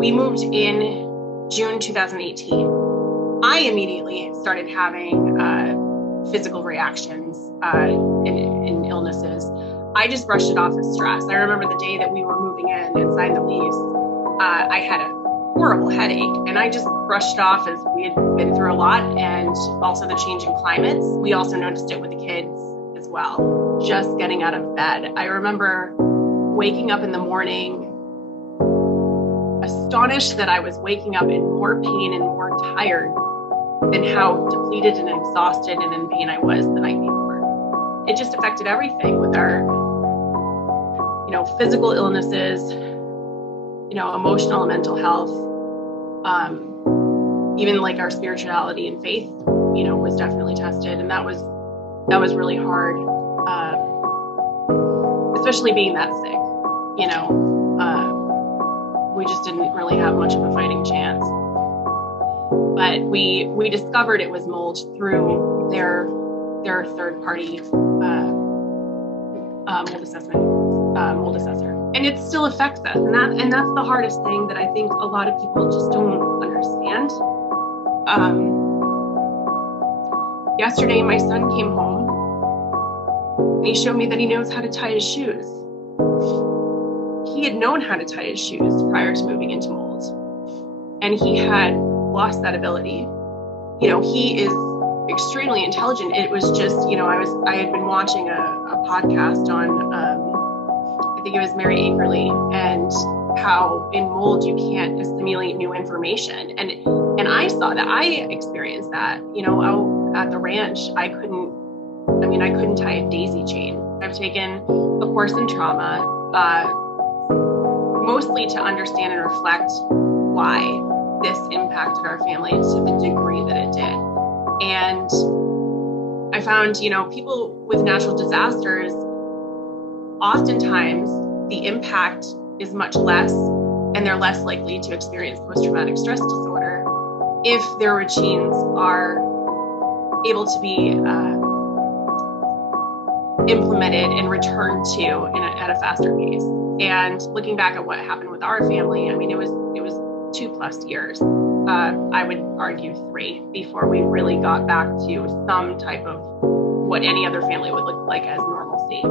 We moved in June 2018. I immediately started having physical reactions in illnesses. I just brushed it off as stress. I remember the day that we were moving in and signed the lease, I had a horrible headache, and I just brushed it off as we had been through a lot, and also the changing climates. We also noticed it with the kids as well, just getting out of bed. I remember waking up in the morning astonished that I was waking up in more pain and more tired than how depleted and exhausted and in pain I was the night before. It just affected everything with our, physical illnesses, emotional and mental health, even like our spirituality and faith, was definitely tested. And that was really hard, especially being that sick, we just didn't really have much of a fighting chance. But we discovered it was mold through their third-party mold assessor, and it still affects us. And that's the hardest thing that I think a lot of people just don't understand. Yesterday, my son came home, and he showed me that he knows how to tie his shoes. He had known how to tie his shoes prior to moving into mold, and he had lost that ability. He is extremely intelligent. It was just, I had been watching a podcast on, I think it was Mary Akerley, and how in mold you can't assimilate new information. And I saw that. I experienced that, out at the ranch. I couldn't tie a daisy chain. I've taken a course in trauma, mostly to understand and reflect why this impacted our family to the degree that it did. And I found, people with natural disasters, oftentimes the impact is much less, and they're less likely to experience post-traumatic stress disorder if their routines are able to be implemented and returned to at a faster pace. And looking back at what happened with our family, it was 2+ years. I would argue 3 before we really got back to some type of what any other family would look like as normalcy.